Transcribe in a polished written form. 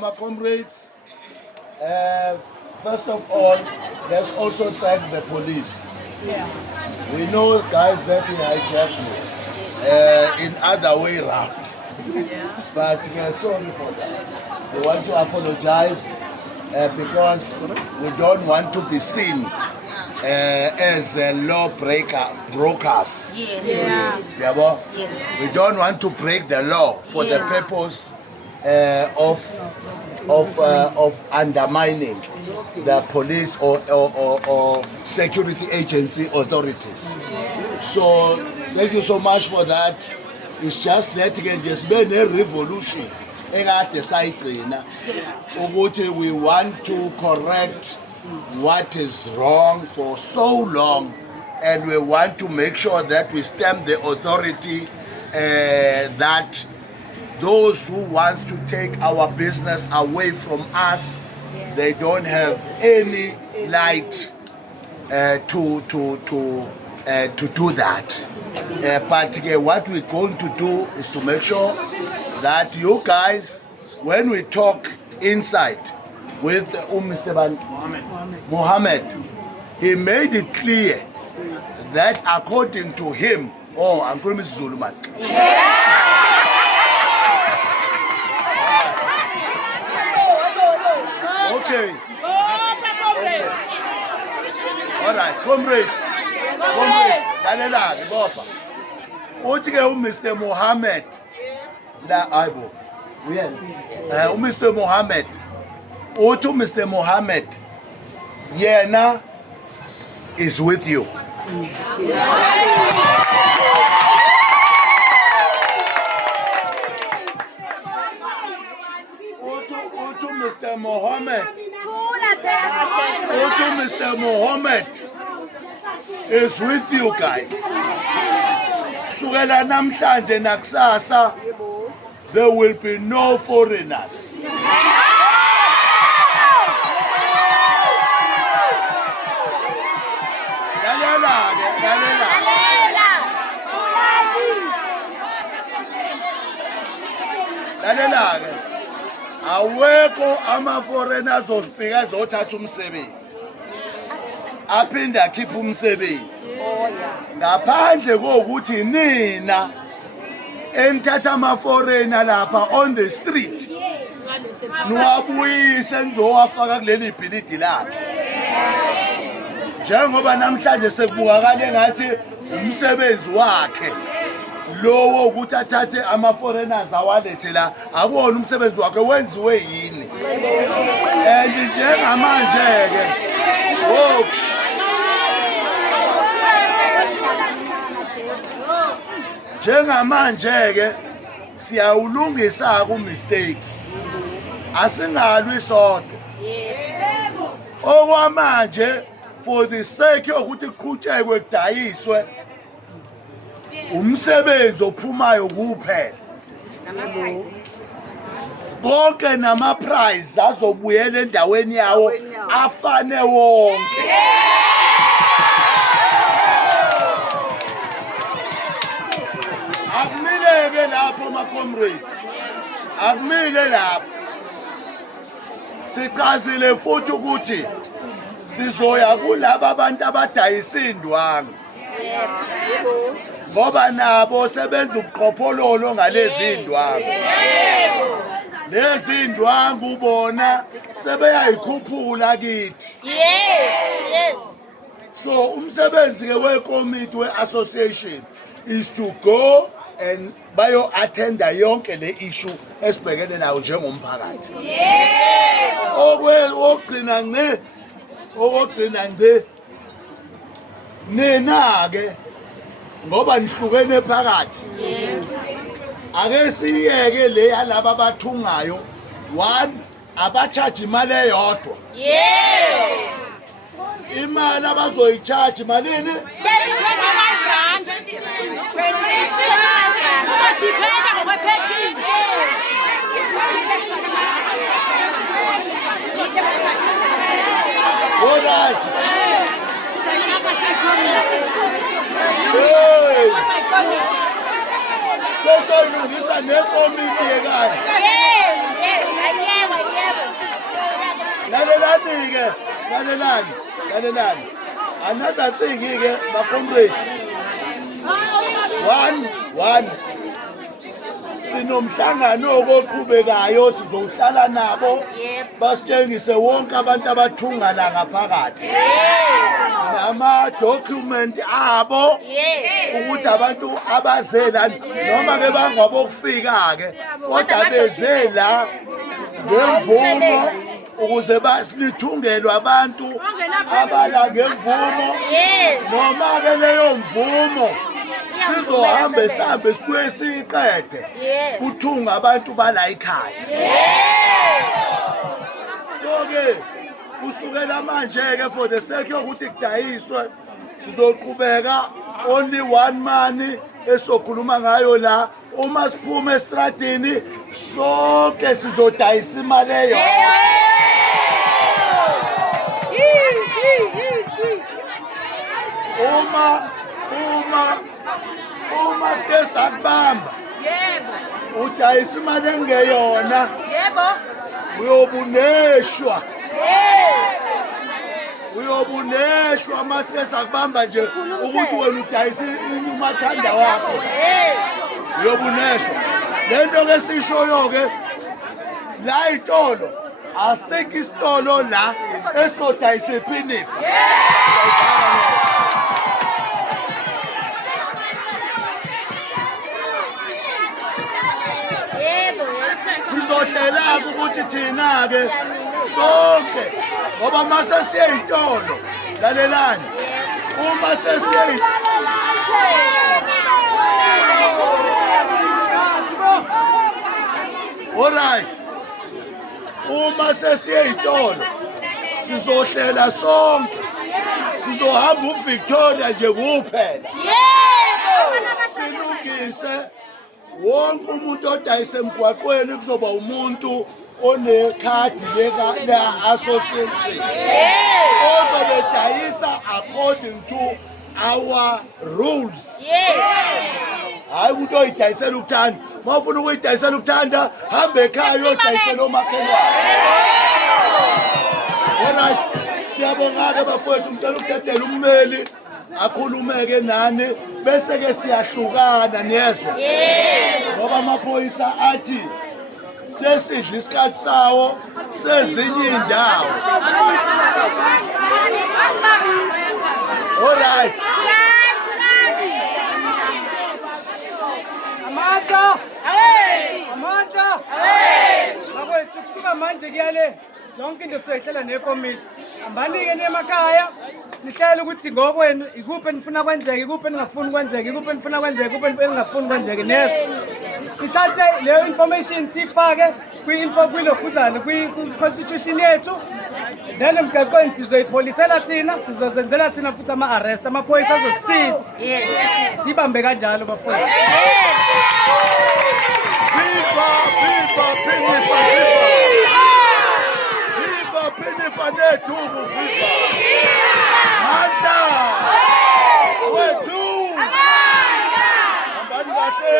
my comrades, first of all, let's also thank the police. We know, guys, that we hijacked you in other way round. But we are sorry for that. We want to apologize because we don't want to be seen as law brokers. Yes. Yes. We don't want to break the law for the purpose of undermining the police or security agency authorities. So thank you so much for that. It's just that it can just be a revolution. We want to correct what is wrong for so long, and we want to make sure that we stamp the authority that those who want to take our business away from us, they don't have any light to do that. But what we're going to do is to make sure that you guys, when we talk inside with Mr. Mohammed, he made it clear that according to him, I'm calling Mrs. Zuluman. Okay. All right, comrades. Mr. Mohammed, Mr. Mohammed, Mr. Mohammed, Yena is with you. Mr. Mohammed, Mr. Mohammed is with you guys. Sukela namhlanje nakusasa, there will be no foreigners. Lalela-ke, awekho ama-foreigners ofika ezothatha umsebenzi aphinde akhiphe umsebenzi ngaphandle kokuthi nina enithatha ama-foreigner lapha on the street niwabuyise nizowafaka kuleli ibhilidi lakhe, njengoba namhlanje sekubukakala engathi umsebenzi wakhe lowo ukuthi athathe ama-foreigners awalethe la akuwona umsebenzi wakhe, wenziwe yini. And njengamanje-ke njengamanje-ke siyawulungisa-ke umistake, asingalwi sodwa. Okwamanje for the sake yokuthi kuqhutshekwe kudayiswe umsebenzi ophumayo kuphela, konke nama-prize azobuyela endaweni yawo afane wonke. Akumile-ke lapho ma-comrade, akumile lapho. Sichazile futhi ukuthi sizoya kulaba abantu abadayisa indwangu, ngoba nabo sebenza ubuqhophololo ngalezi indwangu. Lezi indwangu bona sebeyayikhuphula kithi. So umsebenzi-ke wekomiti we-association is to go and bayo-attenda yonke le issue esibhekene nayo njengomphakathi. Okugcina ngce nina-ke ngoba nihlukene phakathi, ake siyeke le yalaba abathungayo. One, abachaji imali eyodwa. Imali abazoyichaji malini? 25 rand. 25 rand. Kuzodipenda ngokwephetshini. All right. Sesolungisa nekomiti yekanye. Yes, ayekwa. lalelani. Another thing here, my comrade. One. Sinomhlangano oqhubekayo sizohlala nabo basitshengise wonke abantu abathunga la ngaphakathi nama document abo ukuthi abantu abazela noma ke bangabokufika ke kodwa bezela ngemvumo ukuze basilithungelwe abantu abala ngemvumo noma ke leyo mvumo sizohambe sihambe sibuye siqede kuthunga abantu bala ekhaya so ke kusukela manje ke for the sake yokuthi kudayiswe sizoqhubeka only one man esokhuluma ngayo la uma siphuma estradini sonke sizodayisa imali eyo uma sike sakubamba udayisa imali engeyona uyobuneshwa masike sakubamba nje ukuthi wena udayisa umathanda wakho uyobuneshwa lento ke sishoyo ke la itolo asekho isitolo la esodayisa iphinifa sizohlela ukuthi thina ke sonke ngoba mase siyeyitolo lalelani uma sesiye alright uma sesiyeyitolo sizohlela sonke sizohamba uVictoria nje kuphela silungise wonke umuntu odayisa emgwaqweni kuzoba umuntu onekhadi le-association ozobe dayisa according to our rules hayi ukuthi oyidayisela ukuthanda uma ufuna ukuyidayisela ukuthanda hambe ekhaya uyodayisela omakhelwane alright siyabonga-ke bafowethu ngicela ukudedela ummeli akhulumeke nani bese-ke siyahlukana niyezwa ngoba amaphoyisa athi sesidla isikhathi sawo sezinye iy'ndawo alright amandla bakwethu kusuka manje kuyale zonke into soyihlela nekomiti hambani-ke nemakhaya nihlele ukuthi ngokwenu ikuphi enifuna kwenzeka ikuphi eningafuni kwenzeka ikuphi enifuna kwenzeka ikuphi eningafuni kwenzeka neso sithathe leyo information siyifake kwilokhuzana kwi-constitution yethu then emgaqweni sizoyipholisela thina sizozenzela thina futhi ama-arrest amaphoyisa azosisiza siyibambe kanjalo bafowethu Phinifa nedubu viva Manda wethu Hambani kahle